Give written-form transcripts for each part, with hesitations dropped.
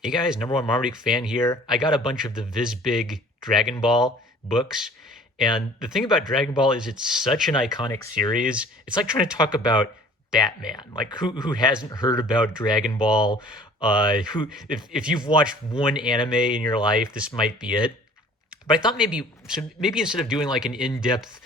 Hey guys, number one Marmaduke fan here. I got a bunch of the Viz Big Dragon Ball books. And the thing about Dragon Ball is it's such an iconic series. It's like trying to talk about Batman. Like who hasn't heard about Dragon Ball? Who if you've watched one anime in your life, this might be it. But I thought maybe instead of doing like an in-depth,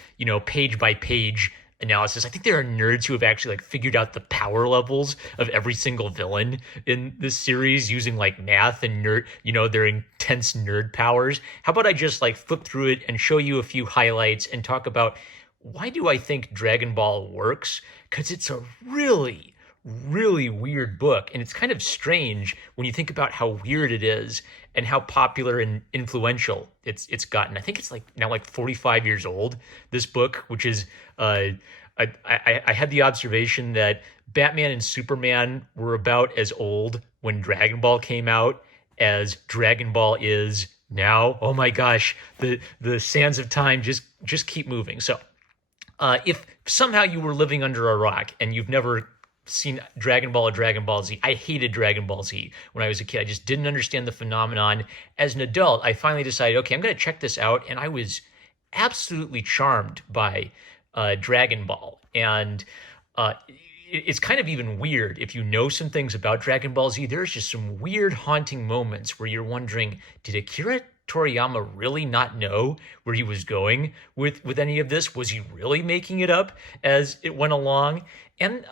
page by page analysis, I think there are nerds who have actually like figured out the power levels of every single villain in this series using like math and their intense nerd powers. How about I just like flip through it and show you a few highlights and talk about why do I think Dragon Ball works? Because it's a really weird book, and it's kind of strange when you think about how weird it is and how popular and influential it's gotten. I think it's like now like 45 years old, this book, which is I had the observation that Batman and Superman were about as old when Dragon Ball came out as Dragon Ball is now. Oh my gosh, the sands of time just keep moving. So if somehow you were living under a rock and you've never seen Dragon Ball or Dragon Ball Z, I hated Dragon Ball Z when I was a kid. I just didn't understand the phenomenon. As an adult, I finally decided, okay, I'm going to check this out, and I was absolutely charmed by Dragon Ball. And it's kind of even weird if you know some things about Dragon Ball Z. There's just some weird, haunting moments where you're wondering, did Akira Toriyama really not know where he was going with any of this? Was he really making it up as it went along? And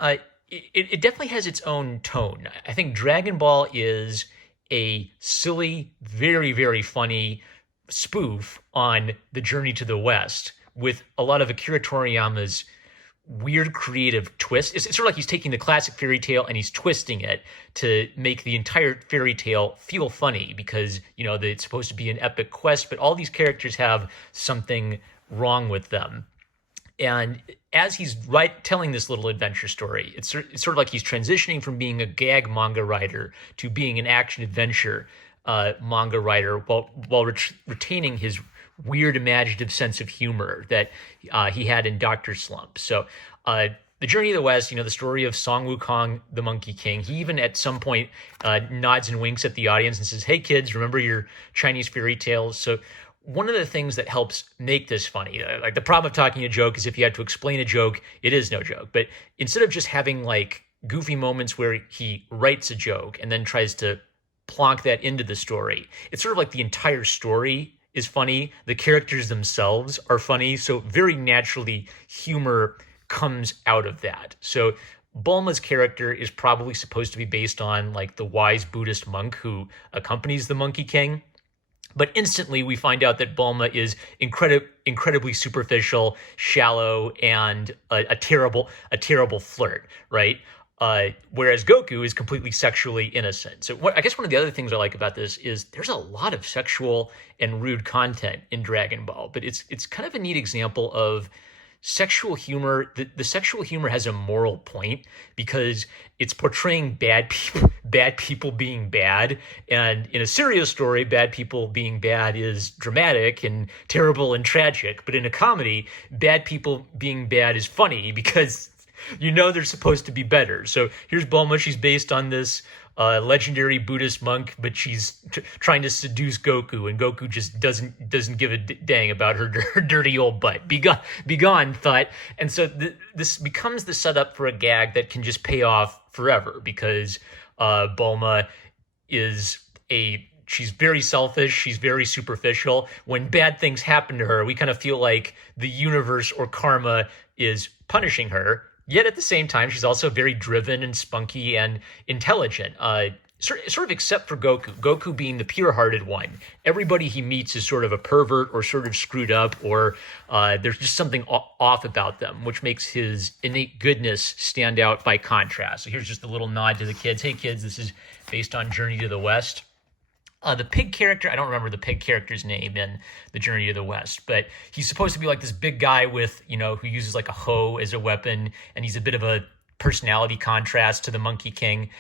it definitely has its own tone. I think Dragon Ball is a silly, very funny spoof on the Journey to the West with a lot of Akira Toriyama's weird creative twist. It's sort of like he's taking the classic fairy tale and he's twisting it to make the entire fairy tale feel funny because, that it's supposed to be an epic quest, but all these characters have something wrong with them. And as he's telling this little adventure story, it's sort of like he's transitioning from being a gag manga writer to being an action adventure manga writer while retaining his weird imaginative sense of humor that he had in Dr. Slump. So the Journey of the West, the story of Song Wukong, the Monkey King. He even at some point nods and winks at the audience and says, "Hey kids, remember your Chinese fairy tales?" So one of the things that helps make this funny, like the problem of talking a joke is if you had to explain a joke, it is no joke. But instead of just having like goofy moments where he writes a joke and then tries to plonk that into the story, it's sort of like the entire story is funny. The characters themselves are funny. So very naturally, humor comes out of that. So Bulma's character is probably supposed to be based on like the wise Buddhist monk who accompanies the Monkey King. But instantly we find out that Bulma is incredibly superficial, shallow, and a terrible flirt, right? Whereas Goku is completely sexually innocent. So I guess one of the other things I like about this is there's a lot of sexual and rude content in Dragon Ball, but it's kind of a neat example of sexual humor. The sexual humor has a moral point because it's portraying bad people being bad. And in a serious story, bad people being bad is dramatic and terrible and tragic. But in a comedy, bad people being bad is funny because they're supposed to be better. So here's Bulma. She's based on this legendary Buddhist monk, but she's trying to seduce Goku, and Goku just doesn't give a dang about her dirty old butt. Be gone, thought. And so this becomes the setup for a gag that can just pay off forever because Bulma she's very selfish. She's very superficial. When bad things happen to her, we kind of feel like the universe or karma is punishing her. Yet at the same time, she's also very driven and spunky and intelligent. Sort of except for Goku. Goku being the pure-hearted one. Everybody he meets is sort of a pervert or sort of screwed up, or there's just something off about them, which makes his innate goodness stand out by contrast. So here's just a little nod to the kids. Hey kids, this is based on Journey to the West. The pig character, I don't remember the pig character's name in The Journey to the West, but he's supposed to be like this big guy with, who uses like a hoe as a weapon, and he's a bit of a personality contrast to the Monkey King.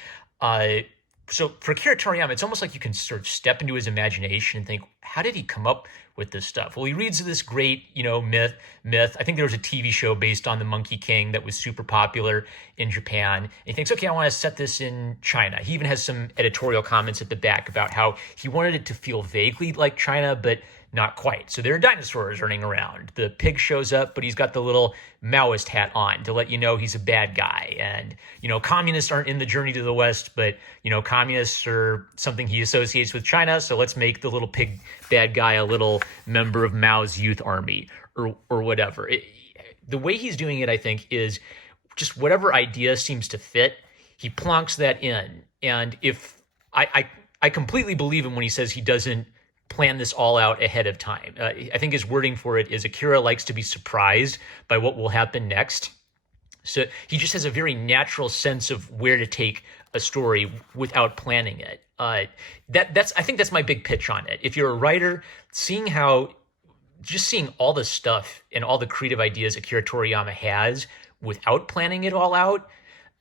So for Akira Toriyama, it's almost like you can sort of step into his imagination and think, how did he come up with this stuff? Well, he reads this great, myth. I think there was a TV show based on the Monkey King that was super popular in Japan. And he thinks, okay, I want to set this in China. He even has some editorial comments at the back about how he wanted it to feel vaguely like China, but not quite. So there are dinosaurs running around. The pig shows up, but he's got the little Maoist hat on to let you know he's a bad guy. And, communists aren't in the journey to the West, but, communists are something he associates with China. So let's make the little pig bad guy a little member of Mao's youth army or whatever. The way he's doing it, I think, is just whatever idea seems to fit, he plonks that in. And if I completely believe him when he says he doesn't plan this all out ahead of time. I think his wording for it is Akira likes to be surprised by what will happen next. So he just has a very natural sense of where to take a story without planning it. I think that's my big pitch on it. If you're a writer, seeing all the stuff and all the creative ideas Akira Toriyama has without planning it all out,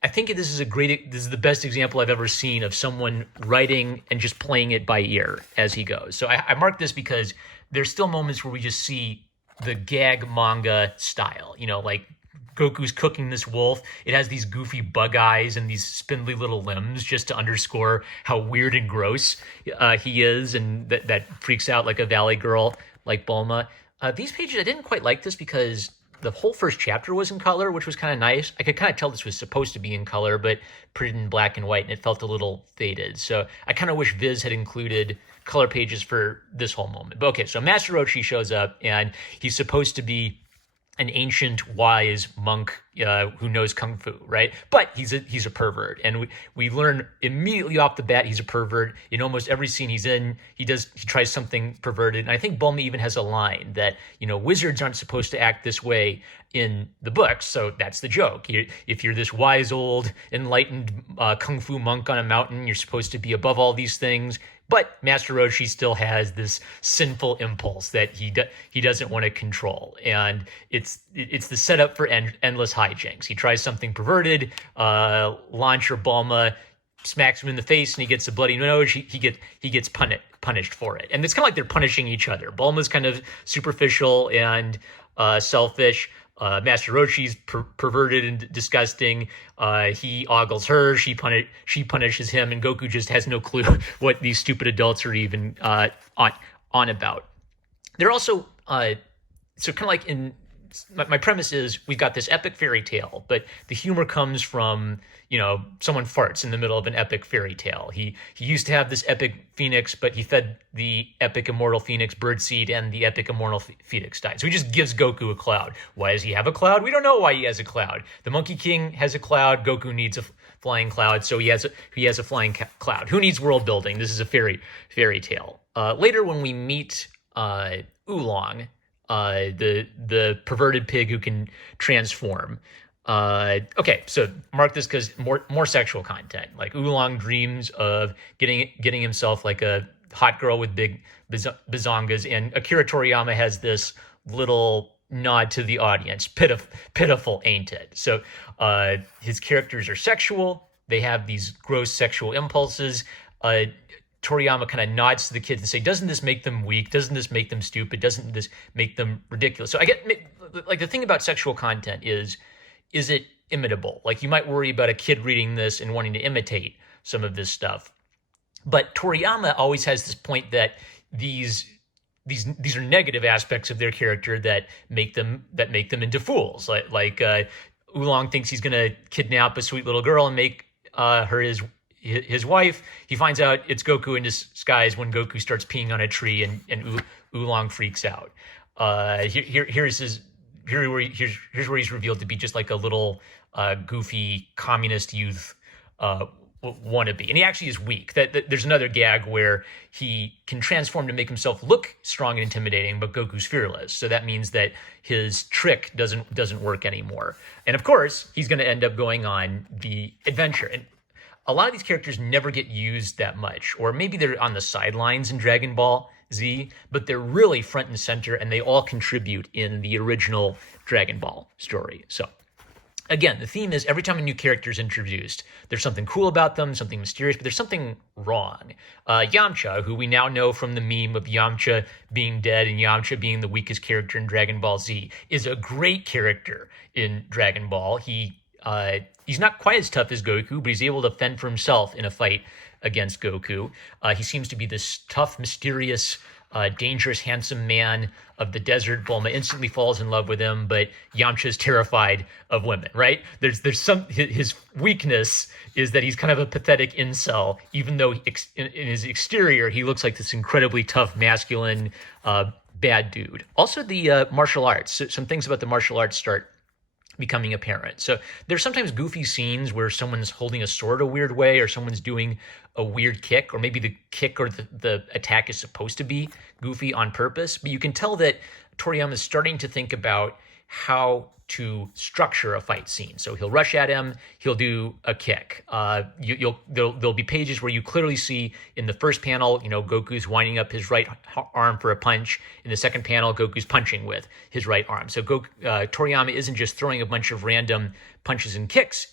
I think this is the best example I've ever seen of someone writing and just playing it by ear as he goes. So I mark this because there's still moments where we just see the gag manga style, like Goku's cooking this wolf. It has these goofy bug eyes and these spindly little limbs just to underscore how weird and gross he is, and that freaks out like a valley girl like Bulma. These pages, I didn't quite like this because the whole first chapter was in color, which was kind of nice. I could kind of tell this was supposed to be in color, but printed in black and white, and it felt a little faded. So I kind of wish Viz had included color pages for this whole moment. But okay, so Master Roshi shows up, and he's supposed to be an ancient, wise monk who knows kung fu, right? But he's a pervert, and we learn immediately off the bat he's a pervert. In almost every scene he's in, he tries something perverted, and I think Bulma even has a line that wizards aren't supposed to act this way in the books, so that's the joke. If you're this wise old enlightened kung fu monk on a mountain, you're supposed to be above all these things. But Master Roshi still has this sinful impulse that he doesn't want to control, and it's the setup for endless hijinks. He tries something perverted. Launch or Bulma smacks him in the face, and he gets a bloody nose. He gets punished for it, and it's kind of like they're punishing each other. Bulma's kind of superficial and selfish. Master Roshi's perverted and disgusting. He ogles her. She punishes him, and Goku just has no clue what these stupid adults are even on about. They're also so kind of like in my premise is we've got this epic fairy tale, but the humor comes from someone farts in the middle of an epic fairy tale. He used to have this epic phoenix, but he fed the epic immortal phoenix birdseed, and the epic immortal phoenix died. So he just gives Goku a cloud. Why does he have a cloud? We don't know why he has a cloud. The Monkey King has a cloud. Goku needs a flying cloud, so he has a flying cloud. Who needs world building? This is a fairy tale. Later, when we meet Oolong, the perverted pig who can transform. Okay, so mark this because more sexual content. Like Oolong dreams of getting himself like a hot girl with big bazongas, and Akira Toriyama has this little nod to the audience. Pitiful, ain't it? So his characters are sexual. They have these gross sexual impulses. Toriyama kind of nods to the kids and say, doesn't this make them weak? Doesn't this make them stupid? Doesn't this make them ridiculous? So I get, like, the thing about sexual content is it imitable? Like, you might worry about a kid reading this and wanting to imitate some of this stuff. But Toriyama always has this point that these are negative aspects of their character that make them into fools. Like Oolong thinks he's going to kidnap a sweet little girl and make her his wife. He finds out it's Goku in disguise when Goku starts peeing on a tree, and Oolong freaks out. Here's where he's revealed to be just like a little goofy communist youth wannabe, and he actually is weak. There's another gag where he can transform to make himself look strong and intimidating, but Goku's fearless. So that means that his trick doesn't work anymore. And of course, he's going to end up going on the adventure. And a lot of these characters never get used that much, or maybe they're on the sidelines in Dragon Ball Z, but they're really front and center, and they all contribute in the original Dragon Ball story. So again, the theme is every time a new character is introduced, there's something cool about them, something mysterious, but there's something wrong. Yamcha, who we now know from the meme of Yamcha being dead and Yamcha being the weakest character in Dragon Ball Z, is a great character in Dragon Ball. He's not quite as tough as Goku, but he's able to fend for himself in a fight against Goku. He seems to be this tough, mysterious, dangerous, handsome man of the desert. Bulma instantly falls in love with him, but Yamcha is terrified of women, right? His weakness is that he's kind of a pathetic incel, even though in his exterior, he looks like this incredibly tough, masculine, bad dude. Also, the martial arts. So some things about the martial arts start becoming apparent. So there's sometimes goofy scenes where someone's holding a sword a weird way, or someone's doing a weird kick, or maybe the kick or the attack is supposed to be goofy on purpose. But you can tell that Toriyama is starting to think about how to structure a fight scene. So he'll rush at him, he'll do a kick. There'll be pages where you clearly see in the first panel, Goku's winding up his right arm for a punch. In the second panel, Goku's punching with his right arm. So Toriyama isn't just throwing a bunch of random punches and kicks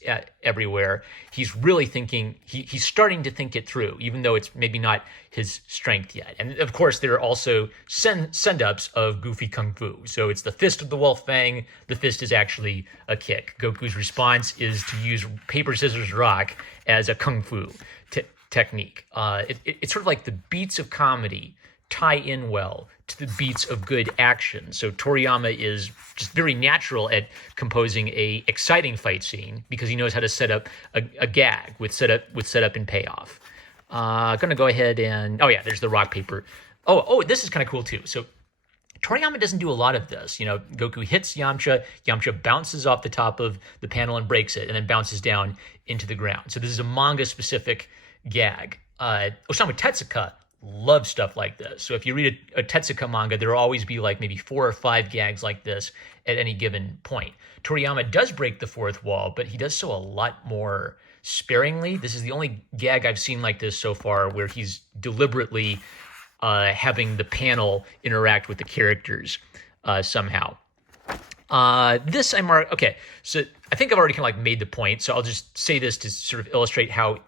everywhere. He's really thinking, he's starting to think it through, even though it's maybe not his strength yet. And of course, there are also send-ups of goofy kung fu. So it's the fist of the wolf fang. The fist is actually a kick. Goku's response is to use paper, scissors, rock as a kung fu technique. It's sort of like the beats of comedy tie in well to the beats of good action. So Toriyama is just very natural at composing a exciting fight scene because he knows how to set up a gag with setup and payoff. Gonna go ahead and there's the rock paper. This is kind of cool too. So Toriyama doesn't do a lot of this. Goku hits Yamcha. Yamcha bounces off the top of the panel and breaks it, and then bounces down into the ground. So this is a manga-specific gag. Osamu Tezuka loves stuff like this. So if you read a Tezuka manga, there will always be like maybe 4 or 5 gags like this at any given point. Toriyama does break the fourth wall, but he does so a lot more sparingly. This is the only gag I've seen like this so far where he's deliberately having the panel interact with the characters somehow. This I mark. Okay, so I think I've already kind of like made the point. So I'll just say this to sort of illustrate how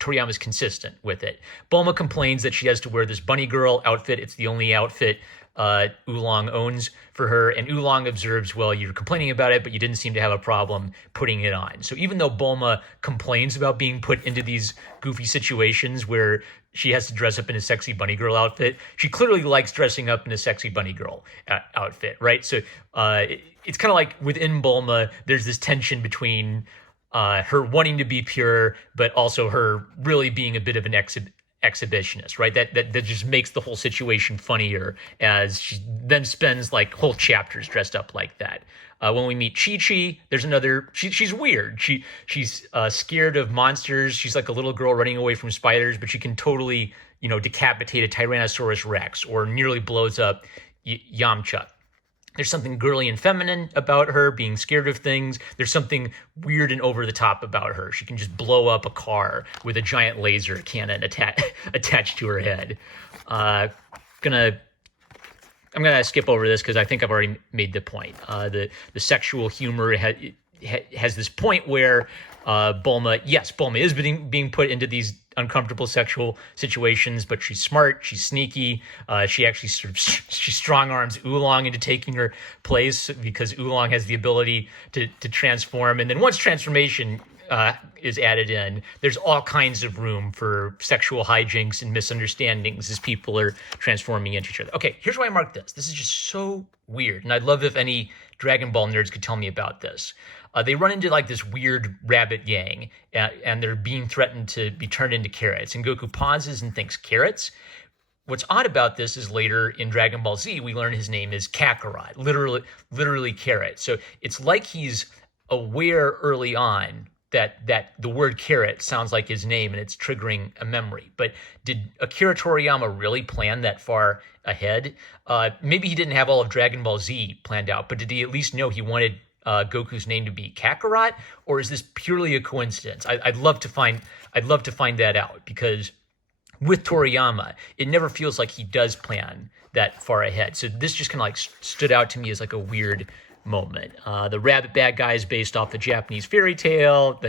Toriyama is consistent with it. Bulma complains that she has to wear this bunny girl outfit. It's the only outfit Oolong owns for her, and Oolong observes, well, you're complaining about it, but you didn't seem to have a problem putting it on. So even though Bulma complains about being put into these goofy situations where she has to dress up in a sexy bunny girl outfit, she clearly likes dressing up in a sexy bunny girl outfit, right? So it's kind of like within Bulma, there's this tension between her wanting to be pure, but also her really being a bit of an exhibitionist, right? That just makes the whole situation funnier as she then spends like whole chapters dressed up like that. When we meet Chi-Chi, there's another. She's weird. She's scared of monsters. She's like a little girl running away from spiders, but she can totally decapitate a Tyrannosaurus Rex or nearly blows up Yamcha. There's something girly and feminine about her, being scared of things. There's something weird and over the top about her. She can just blow up a car with a giant laser cannon attached to her head. I'm gonna skip over this because I think I've already made the point. The sexual humor has this point where Bulma is being put into these uncomfortable sexual situations, but she's smart, she's sneaky. She actually she strong arms Oolong into taking her place because Oolong has the ability to transform. And then once transformation is added in, there's all kinds of room for sexual hijinks and misunderstandings as people are transforming into each other. Okay, here's why I marked this. This is just so weird, and I'd love if any Dragon Ball nerds could tell me about this. They run into like this weird rabbit gang, and they're being threatened to be turned into carrots. And Goku pauses and thinks, carrots? What's odd about this is later in Dragon Ball Z, we learn his name is Kakarot, literally carrot. So it's like he's aware early on that the word carrot sounds like his name and it's triggering a memory. But did Akira Toriyama really plan that far ahead? Maybe he didn't have all of Dragon Ball Z planned out, but did he at least know he wanted Goku's name to be Kakarot, or is this purely a coincidence? I'd love to find that out, because with Toriyama, it never feels like he does plan that far ahead. So this just kind of like stood out to me as like a weird moment. The rabbit bad guy is based off a Japanese fairy tale.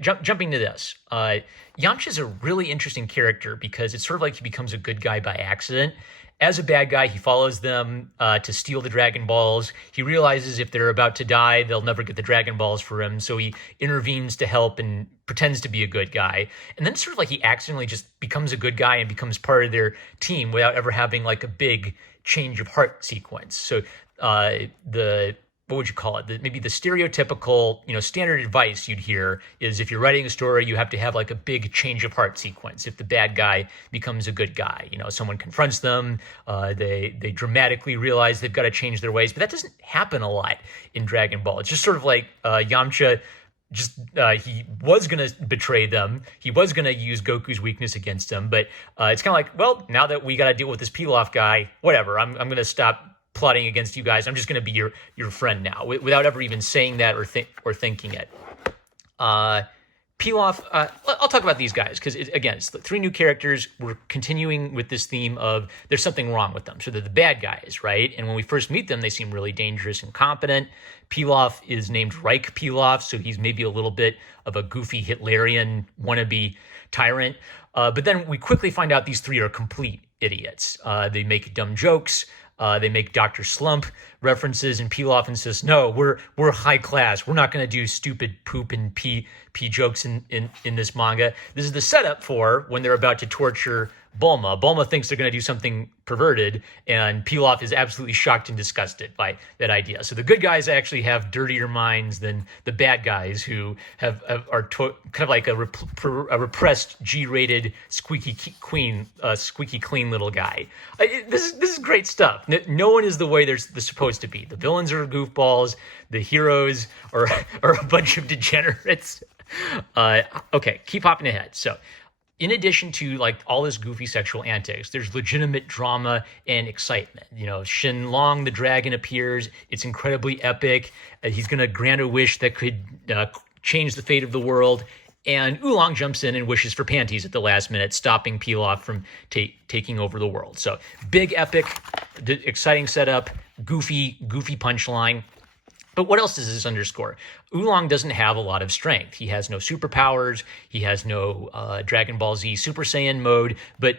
Jumping to this. Yamcha's a really interesting character because it's sort of like he becomes a good guy by accident. As a bad guy, he follows them to steal the Dragon Balls. He realizes if they're about to die, they'll never get the Dragon Balls for him. So he intervenes to help and pretends to be a good guy. And then it's sort of like he accidentally just becomes a good guy and becomes part of their team without ever having like a big change of heart sequence. So what would you call it? Maybe the stereotypical, standard advice you'd hear is if you're writing a story, you have to have like a big change of heart sequence. If the bad guy becomes a good guy, someone confronts them, they dramatically realize they've got to change their ways. But that doesn't happen a lot in Dragon Ball. It's just sort of like Yamcha. He was going to betray them. He was going to use Goku's weakness against them. But it's kind of like, well, now that we got to deal with this Pilaf guy, whatever, I'm going to stop plotting against you guys. I'm just going to be your friend now, without ever even saying that or thinking it. Pilaf, I'll talk about these guys because, again, it's 3 new characters. We're continuing with this theme of there's something wrong with them. So they're the bad guys, right? And when we first meet them, they seem really dangerous and competent. Pilaf is named Reich Pilaf, so he's maybe a little bit of a goofy Hitlerian wannabe tyrant. But then we quickly find out these 3 are complete idiots. They make dumb jokes. They make Dr. Slump references, and Pilaf insists, no, we're high class. We're not going to do stupid poop and pee jokes in this manga. This is the setup for when they're about to torture Bulma. Bulma thinks they're going to do something perverted, and Pilaf is absolutely shocked and disgusted by that idea. So the good guys actually have dirtier minds than the bad guys, who are kind of like a repressed G-rated squeaky clean little guy. This is great stuff. No one is the way they're supposed to be. The villains are goofballs. The heroes are a bunch of degenerates. Okay, keep hopping ahead. So, in addition to like all this goofy sexual antics, there's legitimate drama and excitement. Shen Long, the dragon, appears. It's incredibly epic. He's going to grant a wish that could change the fate of the world. And Oolong jumps in and wishes for panties at the last minute, stopping Pilaf from taking over the world. So big, epic, exciting setup, goofy punchline. But what else does this underscore? Oolong doesn't have a lot of strength. He has no superpowers. He has no Dragon Ball Z Super Saiyan mode. But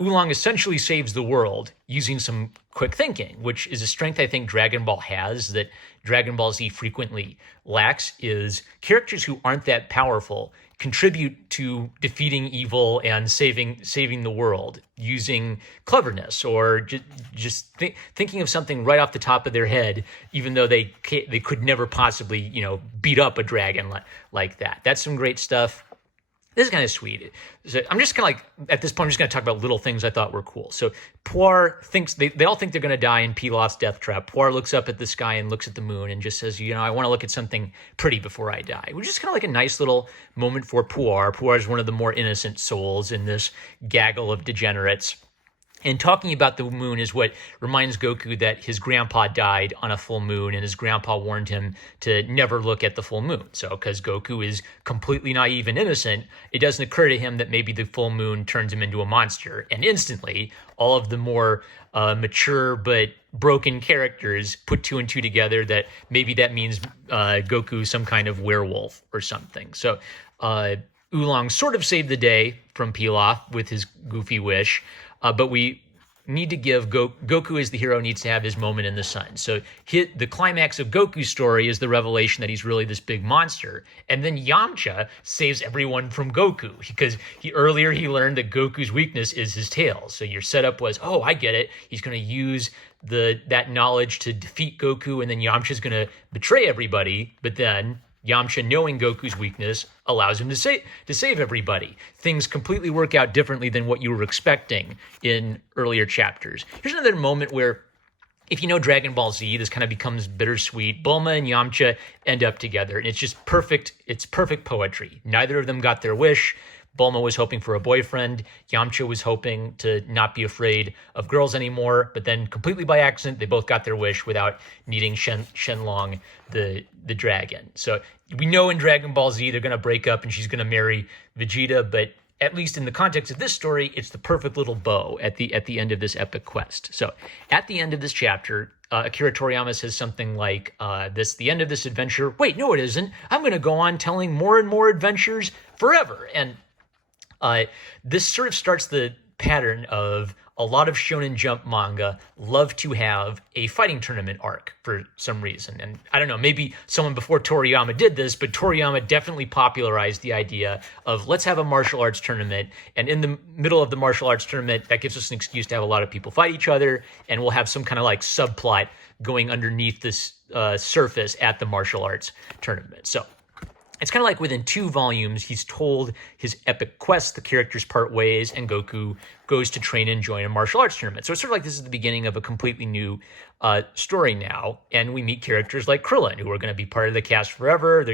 Oolong essentially saves the world using some quick thinking, which is a strength I think Dragon Ball has that Dragon Ball Z frequently lacks, is characters who aren't that powerful contribute to defeating evil and saving the world using cleverness or just thinking of something right off the top of their head, even though they could never possibly beat up a dragon like that. That's some great stuff. This is kind of sweet. So I'm just kind of like, at this point, I'm just going to talk about little things I thought were cool. So Puar thinks, they all think they're going to die in Pilaf's death trap. Puar looks up at the sky and looks at the moon and just says, I want to look at something pretty before I die, which is kind of like a nice little moment for Puar. Puar is one of the more innocent souls in this gaggle of degenerates. And talking about the moon is what reminds Goku that his grandpa died on a full moon, and his grandpa warned him to never look at the full moon. So because Goku is completely naive and innocent, it doesn't occur to him that maybe the full moon turns him into a monster. And instantly, all of the more mature but broken characters put 2 and 2 together that maybe that means Goku is some kind of werewolf or something. So Oolong sort of saved the day from Pilaf with his goofy wish. But we need to give Goku as the hero needs to have his moment in the sun. So the climax of Goku's story is the revelation that he's really this big monster. And then Yamcha saves everyone from Goku because earlier he learned that Goku's weakness is his tail. So your setup was, oh, I get it. He's going to use that knowledge to defeat Goku, and then Yamcha's going to betray everybody. But then Yamcha, knowing Goku's weakness, allows him to save everybody. Things completely work out differently than what you were expecting in earlier chapters. Here's another moment where, if you know Dragon Ball Z, this kind of becomes bittersweet. Bulma and Yamcha end up together, and it's just perfect. It's perfect poetry. Neither of them got their wish. Bulma was hoping for a boyfriend. Yamcha was hoping to not be afraid of girls anymore. But then, completely by accident, they both got their wish without needing Shenlong, the dragon. So we know in Dragon Ball Z they're going to break up and she's going to marry Vegeta. But at least in the context of this story, it's the perfect little bow at the end of this epic quest. So at the end of this chapter, Akira Toriyama says something like, the end of this adventure. Wait, no, it isn't. I'm going to go on telling more and more adventures forever. And this sort of starts the pattern of a lot of Shonen Jump manga love to have a fighting tournament arc for some reason. And I don't know, maybe someone before Toriyama did this, but Toriyama definitely popularized the idea of let's have a martial arts tournament. And in the middle of the martial arts tournament, that gives us an excuse to have a lot of people fight each other. And we'll have some kind of like subplot going underneath this surface at the martial arts tournament. So it's kind of like within 2 volumes, he's told his epic quest, the characters part ways, and Goku goes to train and join a martial arts tournament. So it's sort of like this is the beginning of a completely new story now, and we meet characters like Krillin, who are going to be part of the cast forever.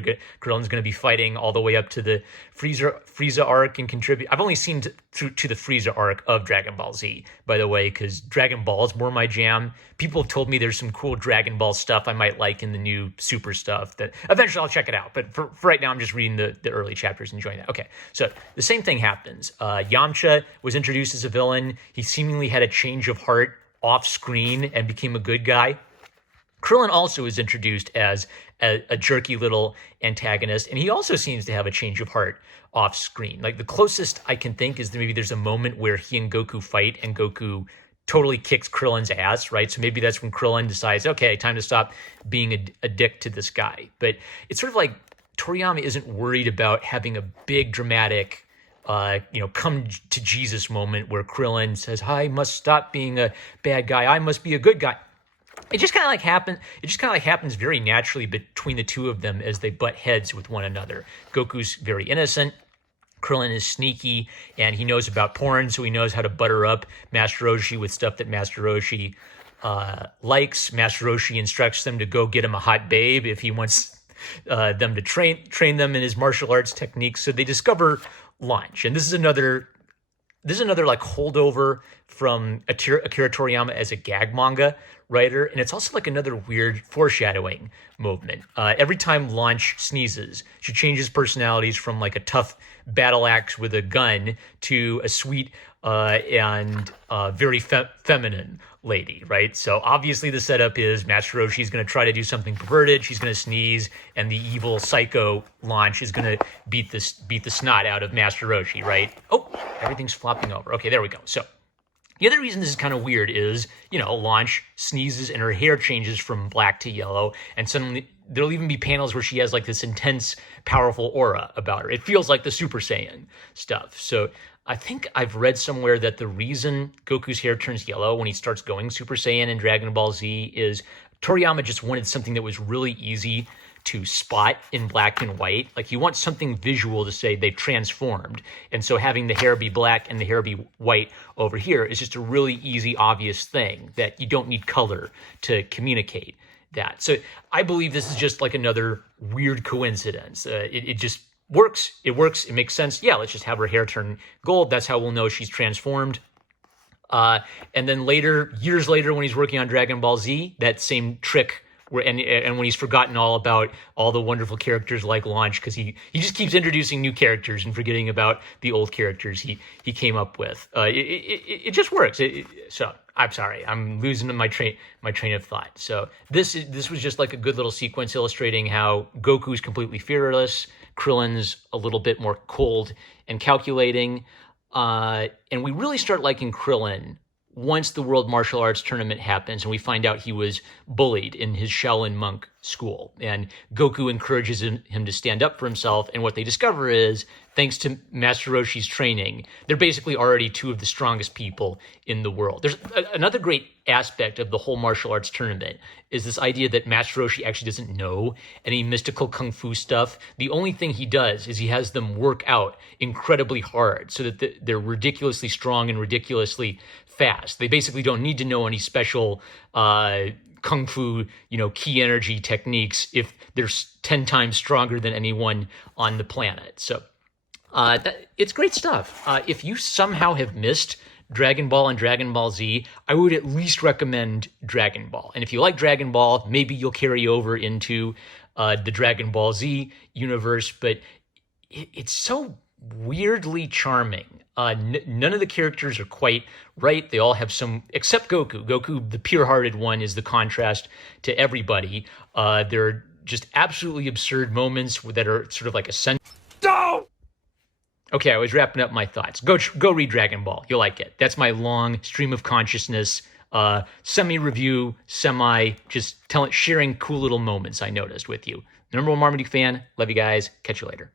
Krillin's going to be fighting all the way up to the Frieza arc and contribute. I've only seen through to the Frieza arc of Dragon Ball Z, by the way, because Dragon Ball is more my jam. People have told me there's some cool Dragon Ball stuff I might like in the new Super stuff that eventually I'll check it out. But for right now, I'm just reading the early chapters and enjoying that. Okay, so the same thing happens. Yamcha was introduced as a villain. He seemingly had a change of heart off screen and became a good guy. Krillin also is introduced as a jerky little antagonist, and he also seems to have a change of heart off screen. Like the closest I can think is that maybe there's a moment where he and Goku fight and Goku totally kicks Krillin's ass, right? So maybe that's when Krillin decides, okay, time to stop being a dick to this guy. But it's sort of like Toriyama isn't worried about having a big dramatic come to Jesus moment where Krillin says, I must stop being a bad guy. I must be a good guy. It just kind of like happens very naturally between the two of them as they butt heads with one another. Goku's very innocent. Krillin is sneaky, and he knows about porn, so he knows how to butter up Master Roshi with stuff that Master Roshi likes. Master Roshi instructs them to go get him a hot babe if he wants them to train them in his martial arts techniques. So they discover lunch, and this is another like holdover from Akira Toriyama as a gag manga writer, and it's also like another weird foreshadowing movement. Every time Launch sneezes, she changes personalities from like a tough battle axe with a gun to a sweet and very feminine lady, right? So obviously the setup is Master Roshi's going to try to do something perverted. She's going to sneeze, and the evil psycho Launch is going to beat the snot out of Master Roshi, right? Oh, everything's flopping over. Okay, there we go. So the other reason this is kind of weird is, Launch sneezes and her hair changes from black to yellow, and suddenly there'll even be panels where she has like this intense, powerful aura about her. It feels like the Super Saiyan stuff. So I think I've read somewhere that the reason Goku's hair turns yellow when he starts going Super Saiyan in Dragon Ball Z is Toriyama just wanted something that was really easy to spot in black and white. Like you want something visual to say they've transformed. And so having the hair be black and the hair be white over here is just a really easy, obvious thing that you don't need color to communicate that. So I believe this is just like another weird coincidence. It just works. It works. It makes sense. Yeah, let's just have her hair turn gold. That's how we'll know she's transformed. And then later, years later, when he's working on Dragon Ball Z, that same trick and when he's forgotten all about all the wonderful characters like Launch, because he just keeps introducing new characters and forgetting about the old characters he came up with. It just works. So I'm sorry, I'm losing my train of thought. So this was just like a good little sequence illustrating how Goku's completely fearless, Krillin's a little bit more cold and calculating, and we really start liking Krillin once the World Martial Arts Tournament happens and we find out he was bullied in his Shaolin monk school. And Goku encourages him to stand up for himself. And what they discover is, thanks to Master Roshi's training, they're basically already two of the strongest people in the world. There's another great aspect of the whole martial arts tournament is this idea that Master Roshi actually doesn't know any mystical kung fu stuff. The only thing he does is he has them work out incredibly hard so that they're ridiculously strong and ridiculously fast. They basically don't need to know any special kung fu, key energy techniques if they're 10 times stronger than anyone on the planet. So it's great stuff. If you somehow have missed Dragon Ball and Dragon Ball Z, I would at least recommend Dragon Ball. And if you like Dragon Ball, maybe you'll carry over into the Dragon Ball Z universe. But it's so weirdly charming. None of the characters are quite right. They all have some, except Goku. Goku, the pure-hearted one, is the contrast to everybody. There are just absolutely absurd moments that are sort of like a No! Okay, I was wrapping up my thoughts. Go read Dragon Ball. You'll like it. That's my long stream of consciousness, semi-review, just sharing cool little moments I noticed with you. Number one Marmaduke fan. Love you guys. Catch you later.